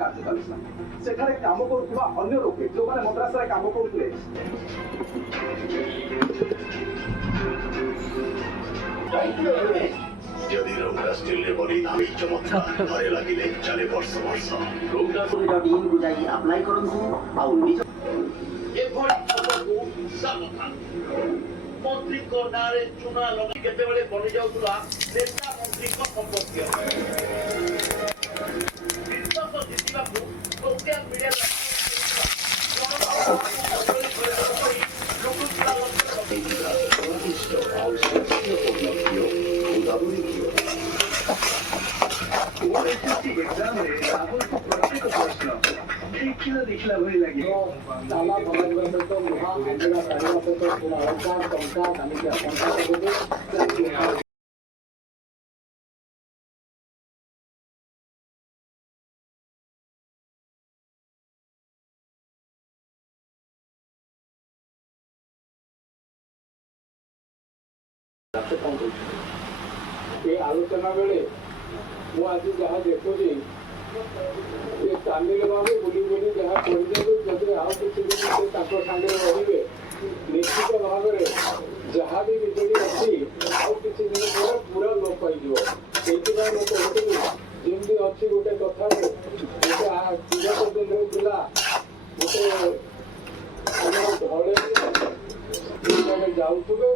କାର୍ଯ୍ୟକାଳୀନ ସେଠାରେ କାମ କରୁଥିବା ଅନ୍ୟ ଲୋକେ ଯେଉଁମାନେ ମଦ୍ରାସାରେ କାମ କରୁଥିଲେ যদি রোগটা স্টিলে বলি আমি চমৎকার ঘরে লাগিলে চালে বর্ষ বর্ষ রোগটা in ବୁଝାଇ ଆପ୍ଲାଏ କରନ୍ତୁ ଆଉ ନିଜ ଏଭଳି ଖବରକୁ ସାବଧାନ ମନ୍ତ୍ରୀଙ୍କ ନାଁରେ ଚୁନା ଲଗାଇ କେତେବେଳେ ବନି ଯାଉଥିଲା ନେତା ମନ୍ତ୍ରୀଙ୍କ ସମ୍ପର୍କୀୟ ବିଶ୍ୱାସ ଜିତିବାକୁ ସୋସିଆଲ ମିଡିଆ ଦେଖିଲା ଭଳି ଲାଗିବ ତାଲା ବନାଇବା ସହିତ ଲୁହା ଆଞ୍ଜେଡ଼ା କାଢ଼ିବା ସହିତ ପୁରା ଅଲଗା ଟଙ୍କା ଦାମିକିଆ ଟଙ୍କା ଦେବେ ଏ ଆଲୋଚନା ବେଳେ ମୁଁ ଆଜି ଯାହା ଦେଖୁଛି ସେ ତାମିଲନାଡୁ ବୁଲି ବୁଲି ଯାହା କରିଛନ୍ତି ଯଦି ଆଉ କିଛି ଦିନ ସେ ତାଙ୍କ ସାଙ୍ଗରେ ରହିବେ ନିଶ୍ଚିତ ଭାବରେ ଯାହା ବି ବିଜେଡି ଅଛି ଆଉ କିଛି ଦିନ ପରେ ପୁରା ଲୋପ ପାଇଯିବ ସେଇଥିପାଇଁ ମୁଁ କହୁଥିଲି ଯେମିତି ଅଛି ଗୋଟେ କଥାରେ ଗୋଟେ ବିଗତ ଦିନରେ ଥିଲା ଗୋଟେ ଆମର ଘରେ ଯାଉଥିବେ